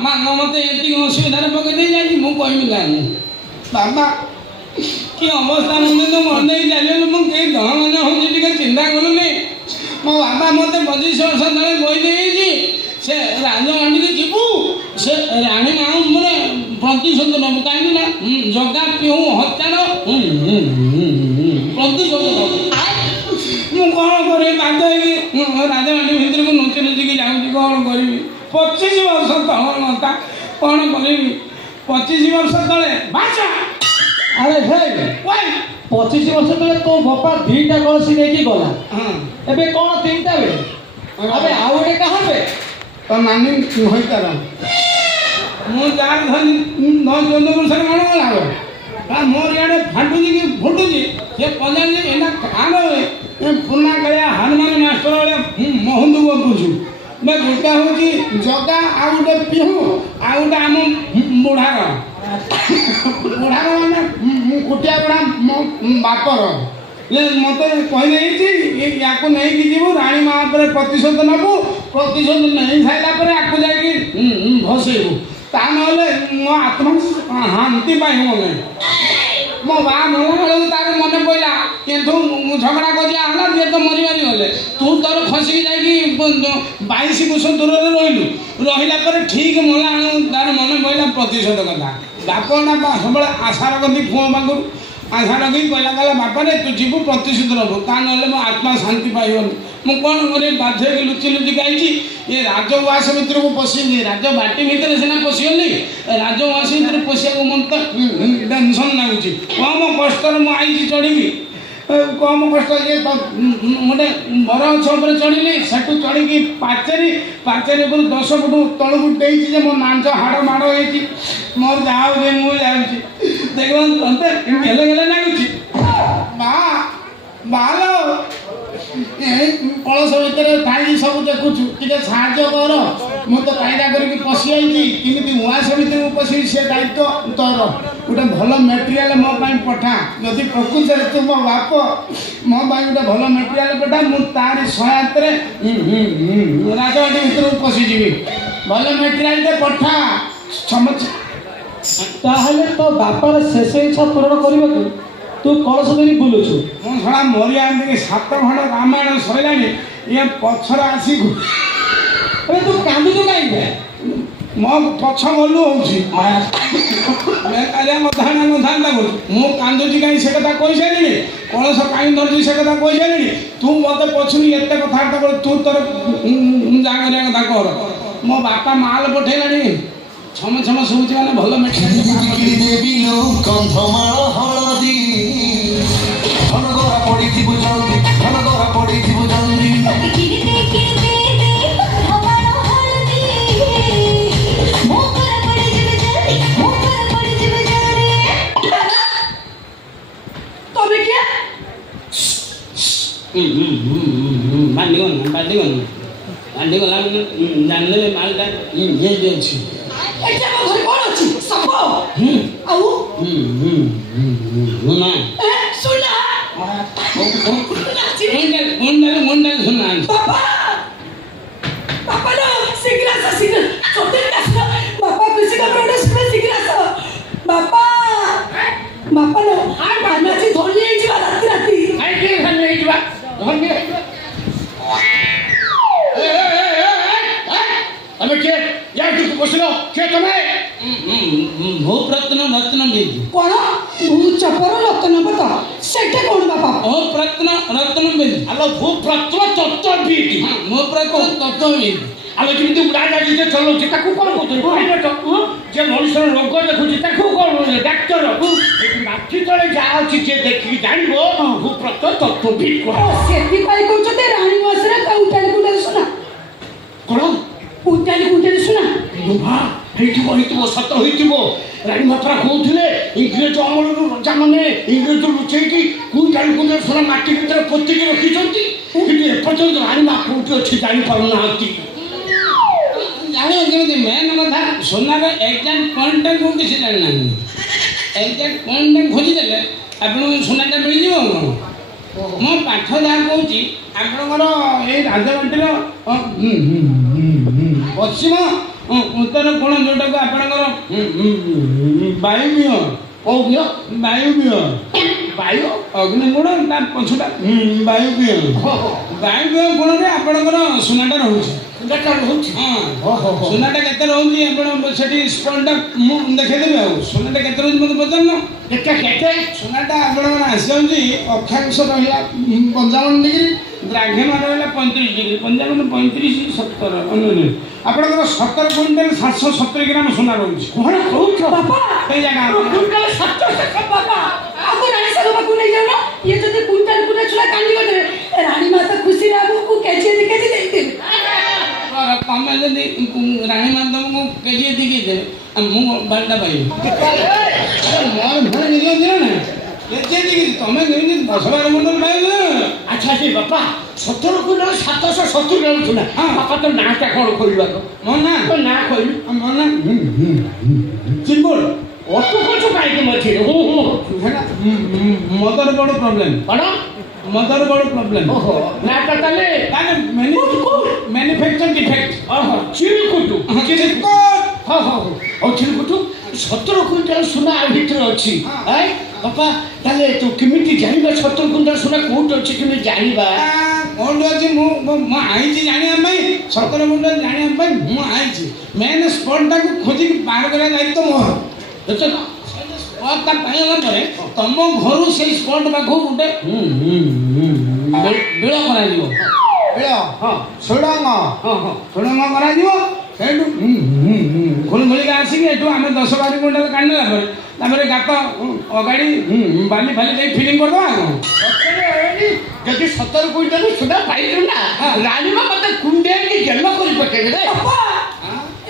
बाबा न मत ये असुविधा पकड़ जाए मुझे कहमी बाबा कि अवस्था मुझे तो मन चल मुझे दहन हो चिंता करूनी मो बाबा मत 25 वर्ष तले कहीदे से राजमांडी जीवु से राणी माँ मैंने प्रतिशोध नब कहीं जगा पिऊ हत्यार प्रतिशोध नब कौन करी बाध्य राजमांडी भितर को नुची नुचिकी जाऊँगी कौन करी 25 वर्ष तल मता कौन करी 25 वर्ष तले भाषा अरे भाई 25 वर्ष तले तो बापा 2टा कलसी लेके गला एबे कौन 3टा बे अबे आउ गोटे कहाँ बे तो नानी नई तार मुझे जार धरी 10-14 वर्ष कौन गला मोर इे फाटुची कि फुटुची से पचार एना कान पुना करिया हनुमान मास्टर भाई मोहन गपुछु मैं गोटा हूँ जगा आ गोटे पिहू आ गोटे आम बुढ़ार बुढ़ार मैंने कुटिया बुढ़ा मो बापर ये मत कही या नहीं जीवु राणी माँ पर प्रतिशोध नबू प्रतिशोध नहीं सारापर आपको जाकि भसैबू ता मो आत्मा शांति पाइब मो बा मरला बेलू तार मन पड़ा किंतु झगड़ा कजिया है जी तो मरीमारी गले तू तोर खसिकी जाकि 22 कोश दूर रहिलु रहा ठीक मला तार मन पड़ा प्रतिशोध कथा बापना सब आशा रखती पुओ पाखु आशा रखी कहला कहला बापा रे तू जीवु प्रतिशोध नबू ता ना मो आत्मा शांति पाइबनी मु कौन कर बाध्य लुचि लुचि गाई ये राजवास भितर को पशि राजबाटी भितर सीना पशिगली राजवास भितर पशिया मन तो टेंशन लगुच कम कष्ट मुझे चढ़ी कम कष्ट ये गोटे बर छपर चढ़ी से चढ़ी पाचेरी पाचेरी पर 10 फुट तलू डेचे मो नाच हाड़ माड़ हो मोर जाऊे मुझे देख गेले गेले लगुच बाल कलश भितर थाई सब देखुचु टे साहय कर मु तो कायदा करके पशि आई किमी उआस भितर पशि से दायित्व तोर गोटे भल मेटेरियाल मो पठा जदि प्रकृत में तू मो बाप मो गोटे भल मेटेरियाल पठा मुझे तारी सहायत राजवाटी भितर पशिजी भल मेटेरियाल पठा ताहले तो बापार शेष इच्छा पूरण करने तू कलश धरी बुलुचु मो छड़ा मरिया 7 खंड रामायण सरला ये पछर आसी अरे तू कांदुचु कहीं मो पछ गलु हो मथा मु कांदुची कहीं से कथा कही सारे कलश कहीं धरती से कथा कही सारे तू मत पछुनी एत कथा तू तोर जागरिया कथा कर मो बापा माल पठेला छम छम शुभुची मैंने भल बांधी गला जानले मालटा ये देछि एटा घर कोन अछि सप आउ सुना सुना मुंडल सुना पापा पापा लो शीघ्र शीघ्र छोटे पापा खुशी का प्रोडक्ट शीघ्र पापा बापा लो मानाची धोली जिवा राती राती आई के धोली जिवा धोली अबे के यार तू बसलो के तमे भूप्रत्न रत्न बीज कोन भू चपर रत्न बता सेटे कोन बापा भूप्रत्न रत्न बीज अलो भूप्रत्न तत्व बीज हां भूप्रत्न तत्व बीज अलो किंतु उड़ा जाजी जे चलो जे ताकू कोन बोतल कहले तो जे मनुष्य रोग देखुची ताकू कोन डॉक्टर माथि तळे जा अछि जे देखि जानिबो भूप्रत्न तत्व बीज को सेति पाई कोचते रानी वासरा का उठाली कुटाली सुना कोन उठाली सुना दुभा हेतिबो सत होइतिबो रानी मात्रा कहउथिले इंग्रेज अमलरु राजा माने इंग्रेज लुचेकी कुटाली सुना माटी भीतर पोतिकी रखिछंती किंतु एपर्यंत रानी मा कोठी अछि जानि पारुनाहंती जाने केमती मेन कथा सोनार एक्जाक्ट पॉइंट को किसी जाना एक्जाक्ट पॉइंट खोजी देले आपन सोनाटा मिल जिवो मो पाठ जहाँ कहूँ आपंकर ये राजबाटीर पश्चिम ଉତ୍ତର କୋଣ ଯୋଉଟାକୁ ଆପଣଙ୍କର ବାୟୁବ୍ୟୁହ କୋଉ ଦିଅ ବାୟୁବ୍ୟୁହ ବାୟୁ ଅଗ୍ନିଗୁଣ ତା ପଛଟା ବାୟୁବ୍ୟୁହ ବାୟୁବ୍ୟୁହ କୋଣରେ ଆପଣଙ୍କର ସୁନାଟା ରହୁଛି ସୁନାଟା ରହୁଛି ସୁନାଟା କେତେ ରହୁଛି ଆପଣ ସେଠି ସ୍ପଟଟା ମୁଁ ଦେଖେଇଦେବି ଆଉ ସୁନାଟା କେତେ ରହୁଛି ମୋତେ ପଚାରୁନ କେତେ ସୁନାଟା ଆପଣଙ୍କର ଆସିଯାଉଛି ଅକ୍ଷାଂଶ ରହିଲା 55 ଡିଗ୍ରୀ ଦ୍ରାଘିମା ରହିଲା 35 ଡିଗ୍ରୀ 55 35 70 ଆପଣଙ୍କର 17 କୁଇଣ୍ଟାଲ 770 ଗ୍ରାମ ସୁନା ରହୁଛି କଣ କହୁଛ ବାପା ସେଇ ଜାଗା କୁଇଣ୍ଟାଲ 700 ବାପା ଆମକୁ ରାଣୀ ସାଙ୍ଗ ପାଖକୁ ନେଇ ଯାଉନ ଇଏ ଯଦି କୁଇଣ୍ଟାଲ କୁଇଣ୍ଟାଲ ଛୁଆ କାନ୍ଦି କରିଦେବେ ରାଣୀ ମା ତ ଖୁସିରେ ଆମକୁ କେଜିଏ ଦି କେଜି ଦେଇଦେବେ ତମେ ଯଦି ରାଣୀ ମାଧବଙ୍କୁ କେଜିଏ ଦିକେ ଦେବେ ମୁଁ ବାଳିଟା ପାଇବି ମୋର ଭୁଲ ନିଜ ଦିନ ନା କେଜିଏ ଦିକେ ତମେ କେମିତି 10-12 କୁଇଣ୍ଟାଲ ପାଇବ ଆଚ୍ଛା ସେ ବାପା 17 କୁଇଣ୍ଟାଲ 770 ଗ୍ରାମ ସୁନା ବାପା ତ ନାଁଟା କ'ଣ କହିବାକୁ ମୋ ନା ତ ନାଁ କହିଲୁ ମୋ ନା ଚିମ୍ବୁଲ ଅଟୁ କଛୁ କାହିଁକି ମଝିରେ ମଦର ବଡ଼ ପ୍ରୋବ୍ଲେମ କ'ଣ ମଦର ବଡ଼ ପ୍ରୋବ୍ଲେମ ଓହୋ ନାଁଟା ତାହେଲେ ମ୍ୟାନୁଫ୍ୟାକ୍ଚର ଡିଫେକ୍ଟ ଓହୋ ଚିରୁକୁଟୁ ହଉ ଚିରୁକୁଟୁ 17 କୁଇଣ୍ଟାଲ ସୁନା ଆ ଭିତରେ ଅଛି ବାପା ତାହେଲେ ତୁ କେମିତି ଜାଣିବା 17 କୁଇଣ୍ଟାଲ ସୁନା କୋଉଠି ଅଛି କେମିତି ଜାଣିବା କୋଉଠି ଅଛି ମୁଁ ଆଇଛି ଜାଣିବା ପାଇଁ 17 କୁଇଣ୍ଟାଲ ଜାଣିବା ପାଇଁ ମୁଁ ଆଇଛି ମେନ୍ ସ୍ପଟଟାକୁ ଖୋଜିକି ବାହାର କରିବା ଦାୟିତ୍ୱ ମୋର ସ୍ପଟଟା ପାଇଗଲା ପରେ ତମ ଘରୁ ସେଇ ସ୍ପଟ ପାଖକୁ ଗୋଟେ ବିଳ କରାଯିବ ବିଳ ସୁଡ଼ଙ୍ଗ ସୁଡ଼ଙ୍ଗ କରାଯିବ ସେଇଠୁ ଖୋଳି ଖୋଳିକି ଆସିକି ଏଠୁ ଆମେ 10-12 କୁଇଣ୍ଟାଲ କାଢିଦେଲା ପରେ ତାପରେ ଗାତ ଅଗାଡ଼ି ବାଲି ଫାଲି ଦେଇ ଫିଲିଂ କରିଦେବା ଆଉ ଯଦି 17 କୁଇଣ୍ଟାଲ ସୁନା ପାଇଲୁ ନା ରାଣୀମା ମତେ କୁଣ୍ଡେଇକି ଗେଲ କରି ପକେଇବେ ରେ ବାପା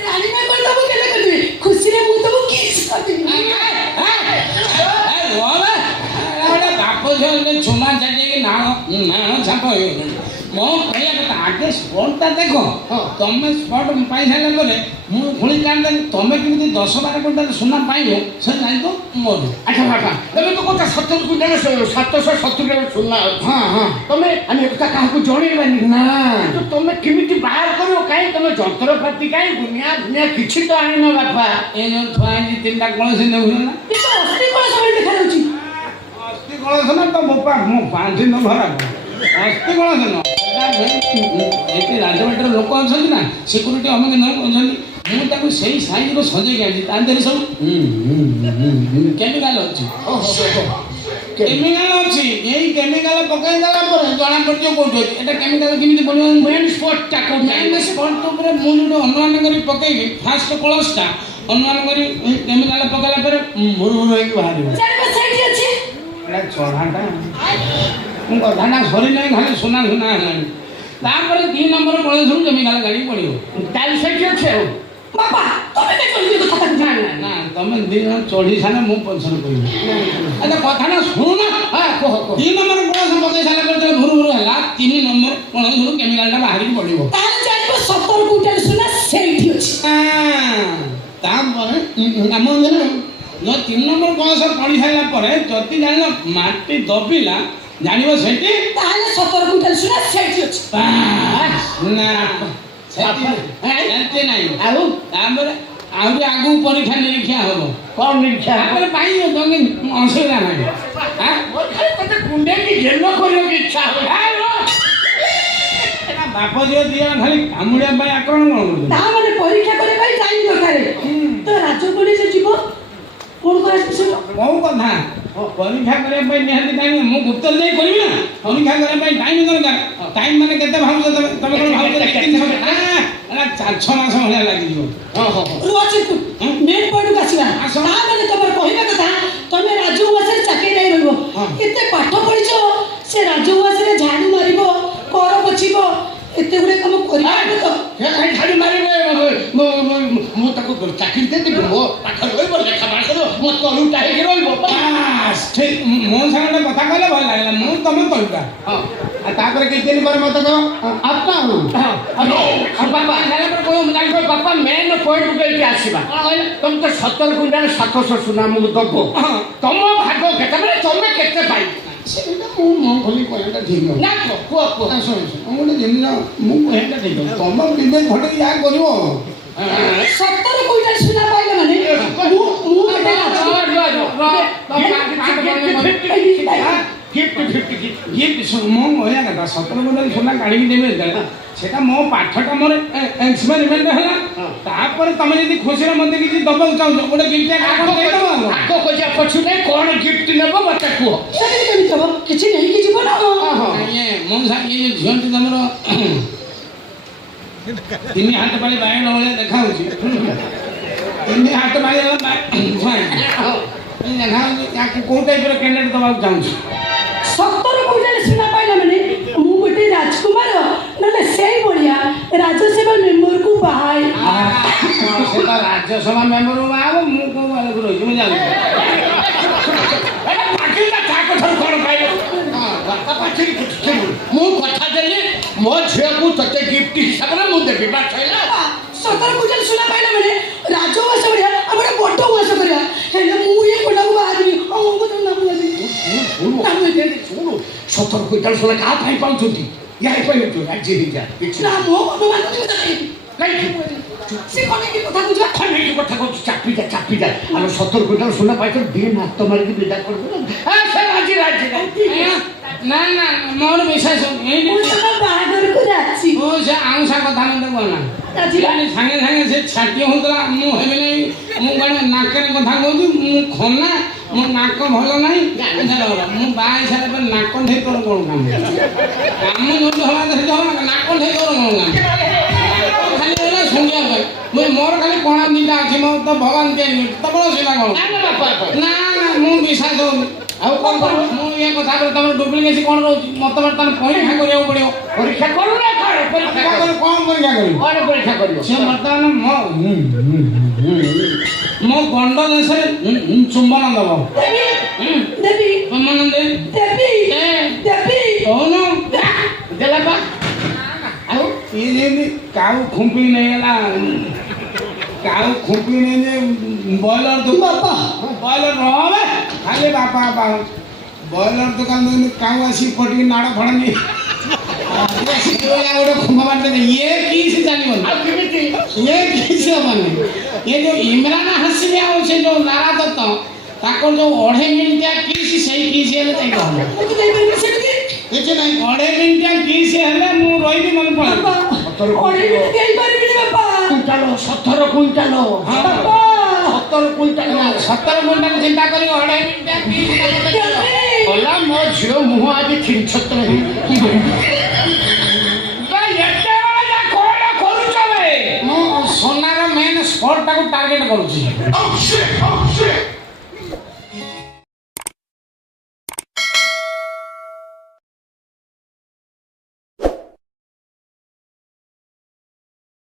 ରାଣୀ ମା କରି ତମକୁ କେଲେ କରିଦେବେ ଖୁସିରେ ମୁଁ ତମକୁ କିସ୍ କରିଦେବି ବାପ ଝିଅ ଛୁମା ଚାଟିକି ନାଣ ଛାପ ହେଇଗଲାଣି ମୋ କହିବା କଥା ଆଗେ ସ୍ପଟଟା ଦେଖ ତମେ ସ୍ପଟ ପାଇସାରିଲା ପରେ ମୁଁ ପୁଣି କାଢ଼ିଦେବି ତମେ କେମିତି 10-12 କୁଇଣ୍ଟାଲ ସୁନା ପାଇବ ସେ ଜାଣିତ ମୋର ଆଚ୍ଛା ବାପା ତମେ ତ କହୁଛ 17 କୁଇଣ୍ଟାଲ 770 ଗ୍ରାମ ସୁନା ଅଛି ତମେ ଆମେ ଏକଥା କାହାକୁ ଜଣେଇବାନି ନା ତମେ କେମିତି ବାହାର କରିବ କାହିଁ ତମେ ଯନ୍ତ୍ରପାତି କାହିଁ ଦୁନିଆ କିଛି ତ ଆଣିନ ବାପା ଏ ଯୋଉ ଥୁଆ ହେଇଛି 3ଟା କଳସି ନେଉଛ ନା କିନ୍ତୁ ଅସ୍ତି କଣ ସବୁବେଳେ ଦେଖାଯାଉଛି ଅସ୍ତି କଳସ ନା ତ ବୋପା ମୁଁ 5 ଦିନ ଧରା ଅସ୍ତି କଳସ ନୁହଁ ଏଠି ରାଜବାଟୀର ଲୋକ ଅଛନ୍ତି ନା ସିକ୍ୟୁରିଟି ଅମକ ନ ଅଛନ୍ତି ମୁଁ ତାକୁ ସେଇ ସାଇଜ୍ର ସଜେଇକି ଆଣିଛି ତା ଦେହରେ ସବୁ କେମିକାଲ ଅଛି କେମିକାଲ ଅଛି ଏଇ କେମିକାଲ ପକାଇ ଦେଲା ପରେ ଜଣା ପଡ଼ିଯିବ କୋଉଠି ଅଛି ଏଟା କେମିକାଲ କେମିତି ପଡ଼ିବ ମେନ୍ ସ୍ପଟଟା ମେନ୍ ସ୍ପଟ ଉପରେ ମୁଁ ଯୋଉଠି ଅନୁମାନ କରି ପକେଇବି ଫାଷ୍ଟ କଳସଟା ଅନୁମାନ କରି କେମିକାଲ ପକାଇଲା ପରେ ଭୁରୁ ଭୁରୁ ହେଇକି ବାହାରିବ ସେଇଠି ଅଛି ଏଟା ଚଢ଼ାଟା ମୁଁ କଥାଟା ସରିନାହିଁ ଖାଲି ସୁନା ସୁନା ହେଲାଣି ତାପରେ 2 ନମ୍ବର କଳସରୁ କେମିକାଲ ଗାଡ଼ି ପଡ଼ିବ ତାହେଲେ ସେଇଠି ଅଛି ଆଉ ବାପା ତମେ କାଇଁ ଚଳିବି କଥା ନା ନା ନା ତମେ 2 ଜଣ ଚଢ଼ି ସାରିଲେ ମୁଁ ପଛରେ କହିବି ଆଚ୍ଛା କଥାଟା ଶୁଣୁନ 2 ନମ୍ବର କଳସ ପକେଇ ସାରିଲା ପରେ ଯେତେବେଳେ ଭୁରୁ ଭୁରୁ ହେଲା 3 ନମ୍ବର କଳସରୁ କେମିକାଲଟା ବାହାରିକି ପଡ଼ିବ ତାହେଲେ ଜାଣିବ 17 କୁଇଣ୍ଟାଲ ସୁନା ସେଇଠି ଅଛି ତାପରେ ଆମ ଯୋଉ 3 ନମ୍ବର କଳସ ପଡ଼ି ସାରିଲା ପରେ ଯଦି ଜାଣିଲ ମାଟି ଦବିଲା ଜାଣିବ ସେଠି ତାହେଲେ 17 କୁଇଣ୍ଟାଲ ସୁନା ସେଇଠି ଅଛି ନା ସେଠି ନାହିଁ ଆଉ ତାପରେ ଆହୁରି ଆଗକୁ ପରୀକ୍ଷା ନିରୀକ୍ଷା ହବ କ'ଣ ନିରୀକ୍ଷା ତାପରେ ପାଇବ ତମେ ଅସୁବିଧା ନାହିଁ ତତେ କୁଣ୍ଡେଇକି ଗେଲ କରିବାକୁ ଇଚ୍ଛା ହବ ବାପ ଝିଅ 2 ଜଣ ଖାଲି କାମୁଡ଼ିବା ପାଇଁ ଆକ୍ରମଣ କ'ଣ କରୁଛନ୍ତି ତା ମାନେ ପରୀକ୍ଷା କରିବା ପାଇଁ ଟାଇମ୍ ଦରକାର ତ ରାଜକୋଟି ଯେ ଯିବ କ'ଣ କରାଯିବ କୋଉ କଥା ପରୀକ୍ଷା କରିବା ପାଇଁ ନିହାତି ଟାଇମ୍ ମୁଁ ଗୁପ୍ତରେ ଯାଇ କରିବି ନା ପରୀକ୍ଷା କରିବା ପାଇଁ ଟାଇମ୍ ଦରକାର ଟାଇମ୍ ମାନେ କେତେ ଭାବୁଛ ତମେ କ'ଣ ଭାବୁଛ 4-6 ମାସ ଭଳିଆ ଲାଗିଯିବ ମେନ୍ ପଏଣ୍ଟକୁ ଆସିବା ତା ମାନେ ତମର କହିବା କଥା ତମେ ରାଜଉଆସରେ ଚାକିରି ନେଇ ରହିବ ଏତେ ପାଠ ପଢିଛ ସେ ରାଜଉଆସରେ ଝାଡୁ ମାରିବ କର ପୋଛିବ ଏତେ ଗୁଡେ କାମ କରିବା ତ ଝାଡୁ ମାରିବେ ମୁଁ ତାକୁ ଚାକିରି ଦେଇଦେବି ମୋ ପାଖରେ ରହିବ ଲେଖା ପାଠ କରିବ ମୋ ତଳୁଟା ହେଇକି ରହିବ ଠିକ୍ ମୋ ସାଙ୍ଗେ କଥା କହିଲେ ଭଲ ଲାଗିଲା ମୁଁ ତମେ କହିବା ତାପରେ କିଛି ଦିନ ପରେ ମତେ କହ ବାପା ମେନ୍ ପଏଣ୍ଟକୁ ଏଇଠି ଆସିବା ତମେ ତ 17 କୁଇଣ୍ଟାଲ 700 ସୁନା ମୁଁ ଦବ ତମ ଭାଗ କେତେ ମାନେ ତମେ କେତେ ପାଇବ ସେଇଟା ମୁଁ ମୋ ଖୋଲି କହିବାଟା ଠିକ୍ ନୁହଁ ନା କୁହ ଶୁଣ ମୁଁ ଗୋଟେ ଜିନିଷ ମୁଁ କହିବାଟା ଠିକ୍ ତମ ବିବେକ ଘଟେଇ ଯାହା କରିବ ସତର କୁଇଣ୍ଟାଲ ସୁନା ପାଇଲା ମାନେ ମୁଁ ଗୋଟେ ମୁଁ କହିବା କଥା 17 କୁଇଣ୍ଟାଲ ସୁନା କାଢ଼ିକି ଦେବି ଯେତେବେଳେ ସେଟା ମୋ ପାଠଟା ମୋର ଏକ୍ସପେରିମେଣ୍ଟ ହେଲା ତାପରେ ତମେ ଯଦି ଖୁସିରେ ମତେ କିଛି ଦବାକୁ ଚାହୁଁଛ ଗୋଟେ ଗିଫ୍ଟ ଦେଇଦେବ ଆଗ ଖୋଜିବା ପଛୁ ନାହିଁ କ'ଣ ଗିଫ୍ଟ ନେବ ମତେ କୁହ। ସେମିତି କେମିତି ହବ କିଛି ନେଇକି ଯିବ ନା ମୁଁ ଇଏ ଝିଅଟି ତମର 3 ହାତ ପାଳି ବାଇଗଣ ଭଳିଆ ଦେଖାଉଛି 3 ହାତ ପାଳି ଦେଖାଉଛି ତାକୁ କୋଉ ଟାଇପର କ୍ୟାଣ୍ଡିଡେଟ୍ ଦେବାକୁ ଚାହୁଁଛି 17 କୁଇଣ୍ଟାଲ ସୁନା ପାଇଲା ମାନେ ମୁଁ ଗୋଟେ ରାଜକୁମାର ନହେଲେ ସେଇ ଭଳିଆ ରାଜ୍ୟସଭା ମେମ୍ବରକୁ ବାହାଇ ସେଟା ରାଜ୍ୟସଭା ମେମ୍ବର ବାହାବ ମୁଁ କୋଉ ବେଳକୁ ରହିଛି ମୁଁ ଜାଣିଛି ମୁଁ କଥା ଦେଲି ମୋ ଝିଅକୁ ତତେ ଗିଫ୍ଟ ହିସାବରେ ମୁଁ ଦେବି ବା ସଇଲା 17 କୁଇଣ୍ଟାଲ ସୁନା ପାଇଲା ମାନେ ରାଜଉଆସ ଭଳିଆ ଆମେ ଗୋଟେ ବଡ଼ ଉଆସ କରିବା ହେଲେ ମୁଁ ଏ ଗୋଟାକୁ ବାହାରିବି ଶୁଣୁ 17 କୁଇଣ୍ଟାଲ ସୁନା କାହା ପାଇଁ ପାଉଛନ୍ତି ୟା ପାଇଁ ରାଜି ହେଇଯା ନା ମୋ ଅନୁମାନ ସେ କନେକି କଥା କହୁଛ ଖନେଇକି କଥା କହୁଛୁ ଚାପିଯା ଆମେ 17 କୁଇଣ୍ଟାଲ ସୁନା ପାଇଛୁ ଦିନ ହାତ ମାରିକି ବିଦା କରିଦେବୁ ସେ ରାଜି ନା ନା ମୋର ବିଶ୍ୱାସ ମୁଁ ତମ ବାହାଘରକୁ ରାଜି ସେ ଆଉଁସା କଥା ମତେ କହନା ସାଙ୍ଗେ ସାଙ୍ଗେ ସେ ଛାଟି ହଉଥିଲା ମୁଁ ହେବି ନାହିଁ ମୁଁ କ'ଣ ନାକରେ କଥା କହୁଛି ମୁଁ ଖନା ମୋ ନାକ ଭଲ ନାହିଁ ମୁଁ ବାହା ହେଇସାରିଲା ପରେ ନାକ ଠେଇ ତୋର କ'ଣ କାମ ଯୋଉଠି ହବା ସେଠି ହବ ନାକ ଠେଇ ତୋର କ'ଣ କାମ ଖାଲି ହେଲା ଶୁଣିବା ପାଇଁ ମୁଁ ମୋର ଖାଲି କଣା ଦିଟା ଅଛି ମୋ ତ ଭଗବାନ ତିଆରି ତମର ସେଟା କ'ଣ ନା ନା ମୁଁ ବିଶ୍ୱାସ ହଉନି ଆଉ କ'ଣ କରିବ ମୁଁ ଏ କଥା ତମର ଡୁପ୍ଲିକେସି କ'ଣ ରହୁଛି ମତେ ବର୍ତ୍ତମାନ ପରୀକ୍ଷା କରିବାକୁ ପଡ଼ିବ ପରୀକ୍ଷା କରୁ ନା କ'ଣ ପରୀକ୍ଷା କରିବ ସେ ବର୍ତ୍ତମାନ ମୋ ଗଣ୍ଡ ଦେଶରେ ଚୁମ୍ବନ ଦବ ଦେବି କହୁନୁ ଦେଲା ବା ଆଉ ଇଏ ଯେମିତି କାଉ ଖୁମ୍ପି ନେଇଗଲା କାଉ ଖୁମ୍ପି ନେଇ ଯେ ବ୍ରଏଲର ବାପା ବ୍ରଏଲର ରହବେ ଖାଲି ବାପା ବ୍ରଏଲର ଦୋକାନ କାଉ ଆସିକି ପଟିକି ନାଡ଼ ଫଡ଼ ନେଇ ଗୋଟେ ଖୁମ୍ପା ବାଟେ ଇଏ କିଛି ଜାଣିବନି ଇଏ କିଛି ହବନି ଇଏ ଯୋଉ ଇମ୍ରାନ ହାସିମି ଆଉ ସେ ଯୋଉ ନାରା ଦତ୍ତ ତାଙ୍କର ଯୋଉ 2.5 ମିନିଟିଆ କିସ୍ ସେଇ କିସ୍ ହେଲେ ଯାଇକି ହବ କିଛି ନାହିଁ 2.5 ମିନିଟିଆ କିସ୍ ହେଲେ ମୁଁ ରହିବି ମନେ ପଡ଼ିବ 17 କୁଇଣ୍ଟାଲ 17 କୁଇଣ୍ଟାଲ ଚିନ୍ତା କରି 2.5 ମିନିଟିଆ କିସ୍ ଗଲା ମୋ ଝିଅ ମୁହଁ ଆଜି ଛିନଛତ୍ର ମୁଁ সোনার মেন স্পটটাକୁ ଟାର୍ଗେଟ କରୁଛି